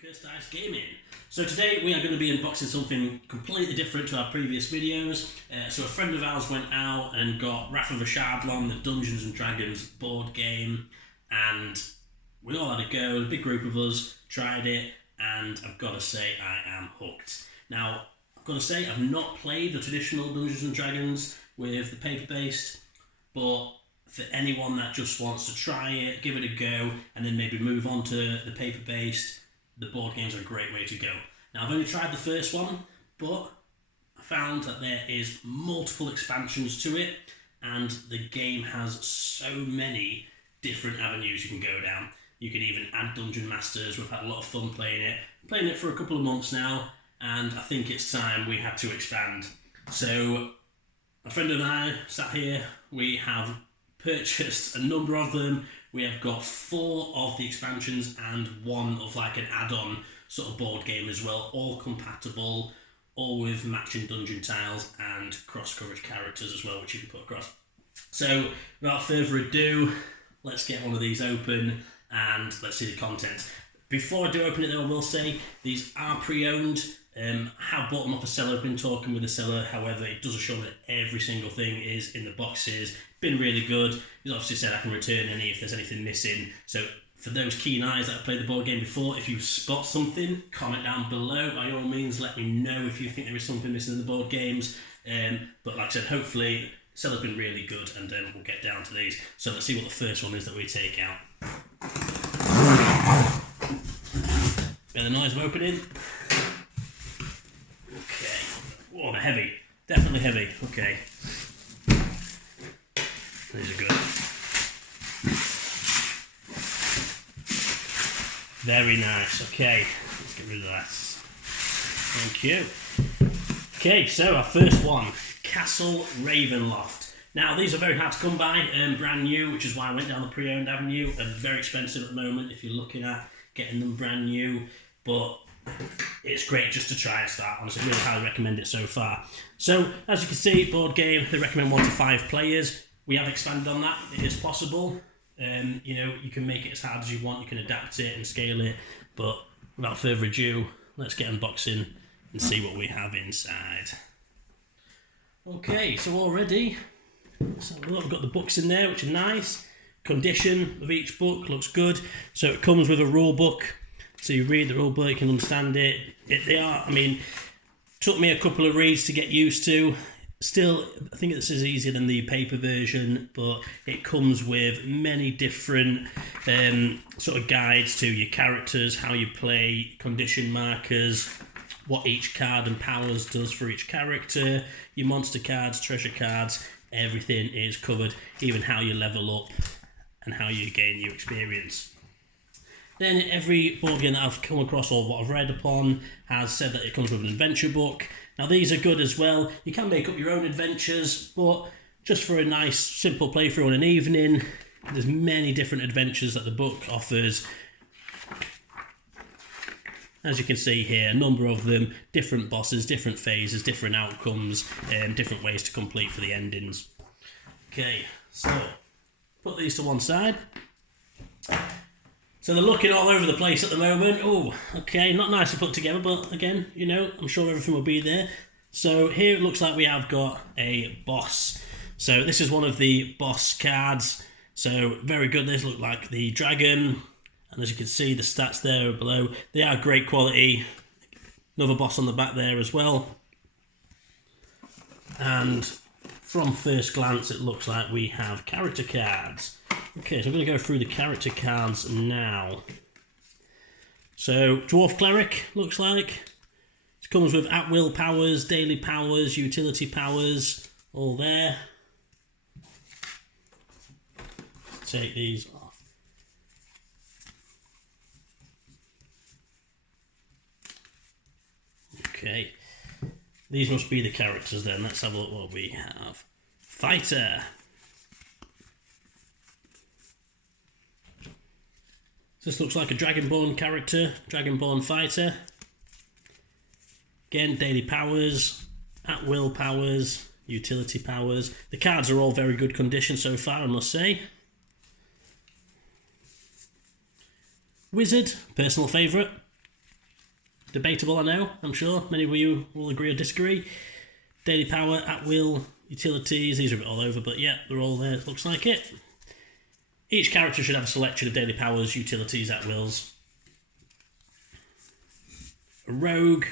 Cursed Dice Gaming. So today we are going to be unboxing something completely different to our previous videos. So a friend of ours went out and got Wrath of Ashardlon, the Dungeons and Dragons board game, and we all had a go. A big group of us tried it, and I've got to say I am hooked. Now, I've got to say I've not played the traditional Dungeons and Dragons with the paper-based, but for anyone that just wants to try it, give it a go, and then maybe move on to the paper-based, the board games are a great way to go. Now, I've only tried the first one, but I found that there is multiple expansions to it, and the game has so many different avenues you can go down. You can even add Dungeon Masters. We've had a lot of fun playing it for a couple of months now, and I think it's time we had to expand. So, a friend and I sat here, we have purchased a number of them. We have got 4 of the expansions and 1 of like an add-on sort of board game as well, all compatible, all with matching dungeon tiles and cross-coverage characters as well, which you can put across. So without further ado, let's get one of these open and let's see the content. Before I do open it though, I will say these are pre-owned. I have bought them off a seller. I've been talking with the seller, however it does assure that every single thing is in the boxes. Been really good. He's obviously said I can return any if there's anything missing. So for those keen eyes that have played the board game before, if you spot something, comment down below. By all means, let me know if you think there is something missing in the board games. But like I said, hopefully the seller's been really good, and then we'll get down to these. So let's see what the first one is that we take out. Bit of the noise of opening. Okay. Oh, they're heavy. Definitely heavy. Okay. These are good. Very nice. Okay. Let's get rid of that. Thank you. Okay, so our first one. Castle Ravenloft. Now, these are very hard to come by. Brand new, which is why I went down the pre-owned avenue. And very expensive at the moment if you're looking at getting them brand new. But it's great just to try and start. Honestly, really highly recommend it so far. So, as you can see, board game, they recommend 1 to 5 players. We have expanded on that. It is possible. You know, you can make it as hard as you want. You can adapt it and scale it. But without further ado, let's get unboxing and see what we have inside. Okay, so already, we've got the books in there, which are nice. Condition of each book looks good. So it comes with a rule book. So you read the rule book, you can understand it. Took me a couple of reads to get used to. Still, I think this is easier than the paper version, but it comes with many different sort of guides to your characters, how you play, condition markers, what each card and powers does for each character, your monster cards, treasure cards, everything is covered, even how you level up and how you gain new experience. Then every board game that I've come across or what I've read upon has said that it comes with an adventure book. Now these are good as well. You can make up your own adventures, but just for a nice simple playthrough on an evening, there's many different adventures that the book offers. As you can see here, a number of them, different bosses, different phases, different outcomes, different ways to complete for the endings. Okay, so put these to one side. So they're looking all over the place at the moment. Oh, okay, not nice to put together, but again, you know, I'm sure everything will be there. So here it looks like we have got a boss. So this is one of the boss cards. So very good. These look like the dragon. And as you can see, the stats there below, they are great quality. Another boss on the back there as well. And from first glance, it looks like we have character cards. Okay, so I'm going to go through the character cards now. So, Dwarf Cleric, looks like. It comes with at-will powers, daily powers, utility powers, all there. Take these off. Okay. These must be the characters then. Let's have a look what we have. Fighter. This looks like a Dragonborn character, Dragonborn fighter. Again, daily powers, at-will powers, utility powers. The cards are all very good condition so far, I must say. Wizard, personal favourite. Debatable, I know, I'm sure. Many of you will agree or disagree. Daily power, at will, utilities, these are a bit all over, but yeah, they're all there, it looks like it. Each character should have a selection of daily powers, utilities, at wills. A rogue.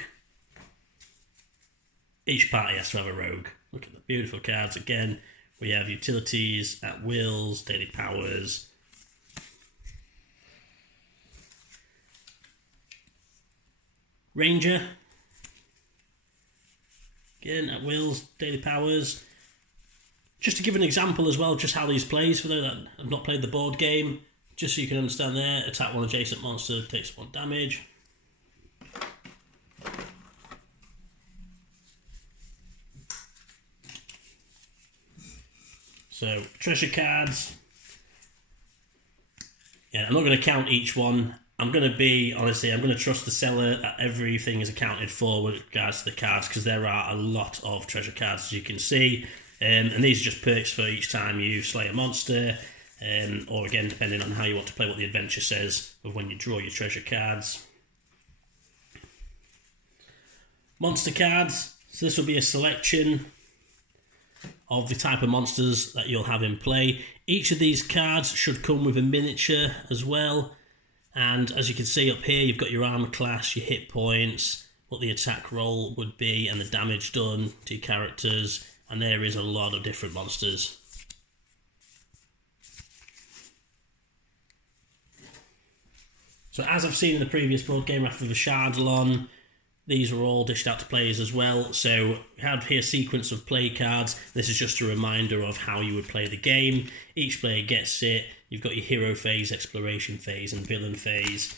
Each party has to have a rogue. Look at the beautiful cards. Again, we have utilities, at wills, daily powers. Ranger. Again, at wills, daily powers. Just to give an example as well, just how these plays, for those that have not played the board game, just so you can understand there, attack one adjacent monster, takes 1 damage. So, treasure cards. Yeah, I'm not going to count each one. I'm going to trust the seller that everything is accounted for with regards to the cards, because there are a lot of treasure cards, as you can see. And these are just perks for each time you slay a monster, or again, depending on how you want to play, what the adventure says of when you draw your treasure cards. Monster cards. So this will be a selection of the type of monsters that you'll have in play. Each of these cards should come with a miniature as well. And as you can see up here, you've got your armor class, your hit points, what the attack roll would be, and the damage done to your characters. And there is a lot of different monsters. So as I've seen in the previous board game, after the Shardlon, these were all dished out to players as well. So we have here a sequence of play cards. This is just a reminder of how you would play the game. Each player gets it. You've got your hero phase, exploration phase, and villain phase.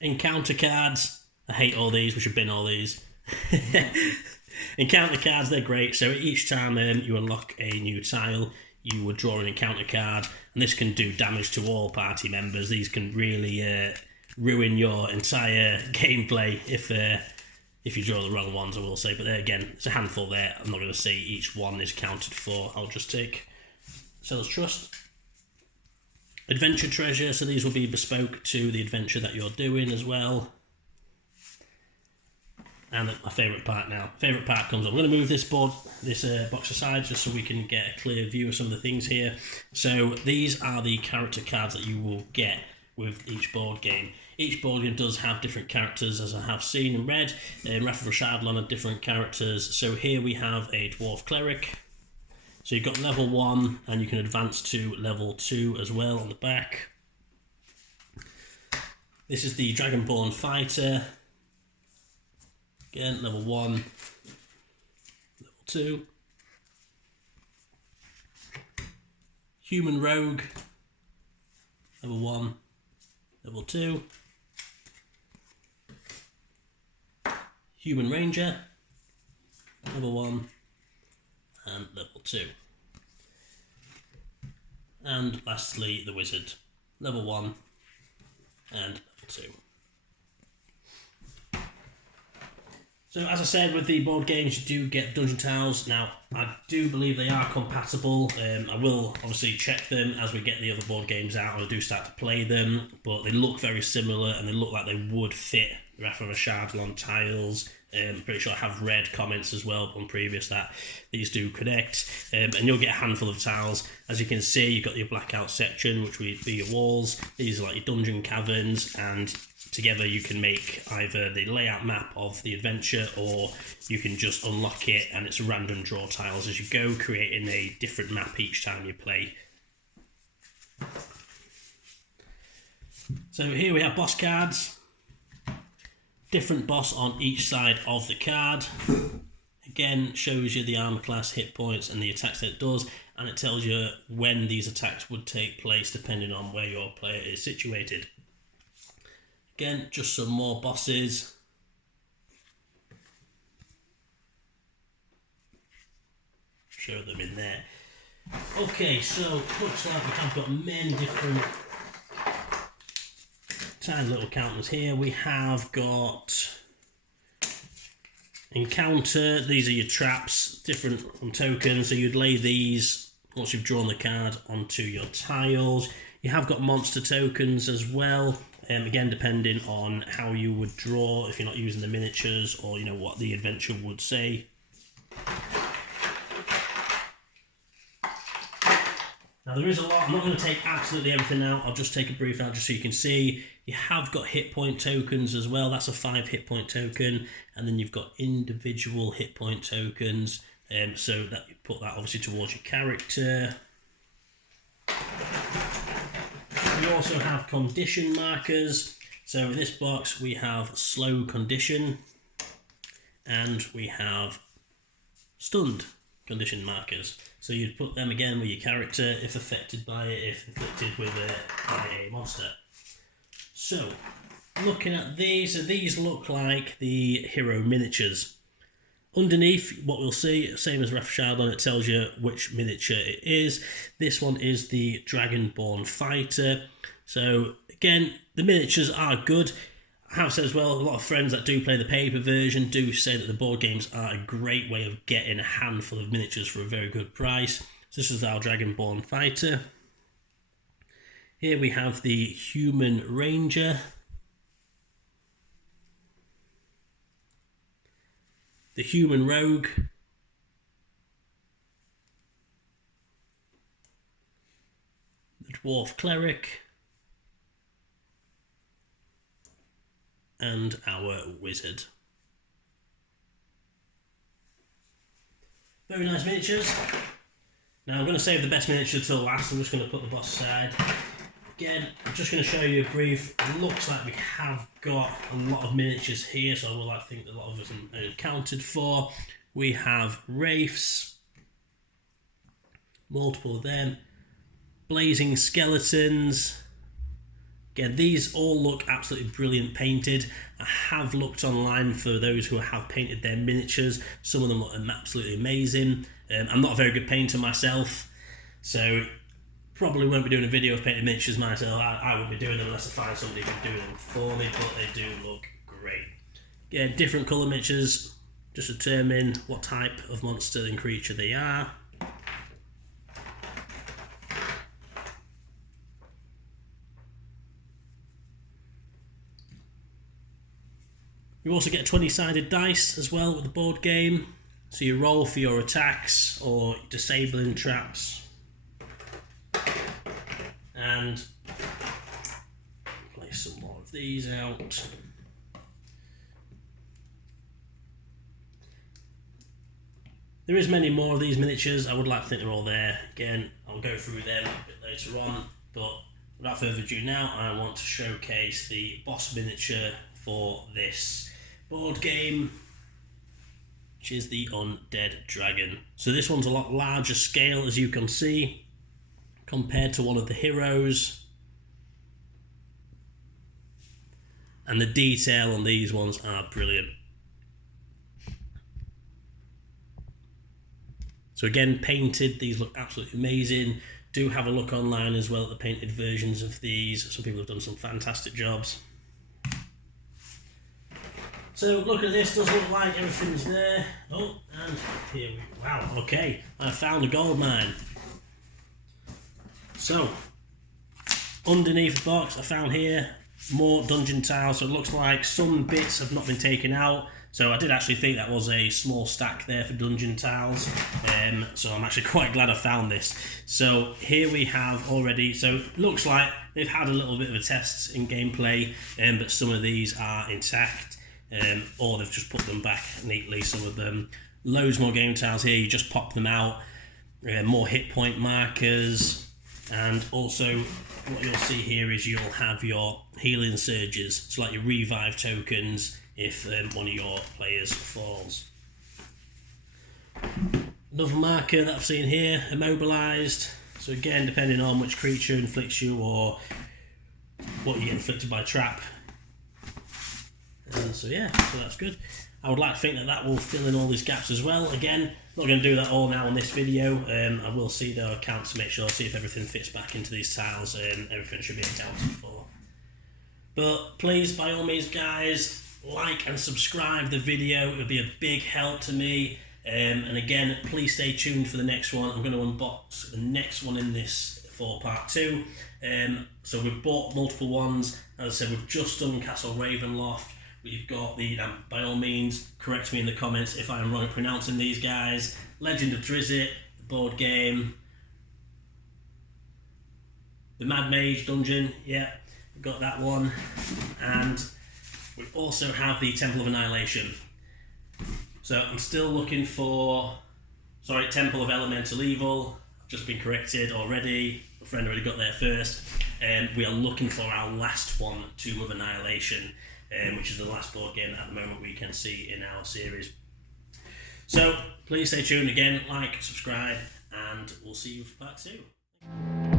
Encounter cards. I hate all these. We should bin all these. Encounter cards, they're great. So each time you unlock a new tile, you would draw an encounter card. And this can do damage to all party members. These can really ruin your entire gameplay if you draw the wrong ones, I will say. But there again, it's a handful there. I'm not going to say each one is counted for. I'll just take Seller's Trust. Adventure treasure, so these will be bespoke to the adventure that you're doing as well. And my favourite part now. Favourite part comes up. I'm going to move this box aside just so we can get a clear view of some of the things here. So these are the character cards that you will get with each board game. Each board game does have different characters, as I have seen and read. Wrath of Shardlon have different characters. So here we have a Dwarf Cleric. So you've got level 1, and you can advance to level 2 as well on the back. This is the Dragonborn Fighter. Again, level 1, level 2. Human Rogue, level 1, level 2. Human Ranger, level 1 and level 2. And lastly, the Wizard, level 1 and level 2. So as I said, with the board games, you do get dungeon tiles. Now, I do believe they are compatible. I will obviously check them as we get the other board games out and I do start to play them, but they look very similar and they look like they would fit Wrath of Shardlon tiles. I'm pretty sure I have read comments as well on previous that these do connect, and you'll get a handful of tiles. As you can see, you've got your blackout section, which would be your walls. These are like your dungeon caverns, and together you can make either the layout map of the adventure, or you can just unlock it and it's random draw tiles as you go, creating a different map each time you play. So here we have boss cards. Different boss on each side of the card. Again, shows you the armor class, hit points, and the attacks that it does, and it tells you when these attacks would take place depending on where your player is situated. Again, just some more bosses. Show them in there. Okay, so looks like we have got many different tiny little counters here. We have got encounter. These are your traps, different from tokens. So you'd lay these once you've drawn the card onto your tiles. You have got monster tokens as well. Again, depending on how you would draw, if you're not using the miniatures, or what the adventure would say. Now there is a lot. I'm not going to take absolutely everything out. I'll just take a brief out just so you can see. You have got hit point tokens as well. That's a 5 hit point token, and then you've got individual hit point tokens. So that you put that obviously towards your character. We also have condition markers. So in this box we have slow condition, and we have stunned condition markers. So you'd put them again with your character if affected by it, if inflicted with by a monster. So looking at these, so these look like the hero miniatures. Underneath, what we'll see, same as Ravenloft, it tells you which miniature it is. This one is the Dragonborn Fighter. So again, the miniatures are good. I have said as well, a lot of friends that do play the paper version do say that the board games are a great way of getting a handful of miniatures for a very good price. So this is our Dragonborn Fighter. Here we have the Human Ranger. The Human Rogue. The Dwarf Cleric. And our Wizard. Very nice miniatures. Now I'm going to save the best miniature till last. I'm just going to put the boss aside. Again, I'm just going to show you a brief. It looks like we have got a lot of miniatures here, so I think that a lot of us are accounted for. We have wraiths, multiple of them, blazing skeletons. Again, these all look absolutely brilliant painted. I have looked online for those who have painted their miniatures. Some of them look absolutely amazing. I'm not a very good painter myself, so probably won't be doing a video of painting miniatures myself. I won't be doing them unless I find somebody who can do them for me, but they do look great. Again, different colour miniatures, just determine what type of monster and creature they are. You also get 20-sided dice as well with the board game, so you roll for your attacks or disabling traps. And place some more of these out. There is many more of these miniatures. I would like to think they're all there. Again, I'll go through them a bit later on, but without further ado now, I want to showcase the boss miniature for this board game, which is the Undead Dragon. So this one's a lot larger scale, as you can see, compared to one of the heroes. And the detail on these ones are brilliant. So again, painted, these look absolutely amazing. Do have a look online as well at the painted versions of these. Some people have done some fantastic jobs. So look at this, does look like everything's there. Oh, and here we go. Wow, okay, I found a gold mine. So, underneath the box I found here more dungeon tiles. So it looks like some bits have not been taken out. So I did actually think that was a small stack there for dungeon tiles. So I'm actually quite glad I found this. So here we have already, so it looks like they've had a little bit of a test in gameplay, but some of these are intact. Or they've just put them back neatly, some of them. Loads more game tiles here, you just pop them out. More hit point markers, and also what you'll see here is you'll have your healing surges, so like your revive tokens if one of your players falls. Another marker that I've seen here, immobilized. So again, depending on which creature inflicts you or what you get inflicted by trap. So yeah, so that's good. I would like to think that that will fill in all these gaps as well. Again, not going to do that all now in this video. I will see their accounts to make sure, see if everything fits back into these tiles, and everything should be accounted for. But please, by all means guys, like and subscribe the video. It would be a big help to me. And again, please stay tuned for the next one. I'm going to unbox the next one in this for part 2. So we've bought multiple ones. As I said, we've just done Castle Ravenloft. We've got the, by all means, correct me in the comments if I'm wrong at pronouncing these guys. Legend of Drizzt, the board game. The Mad Mage Dungeon, yeah, we've got that one. And we also have the Temple of Annihilation. So I'm still looking for, Temple of Elemental Evil. I've just been corrected already. A friend already got there first. We are looking for our last one, Tomb of Annihilation, which is the last board game at the moment we can see in our series. So please stay tuned again, like, subscribe, and we'll see you for part 2.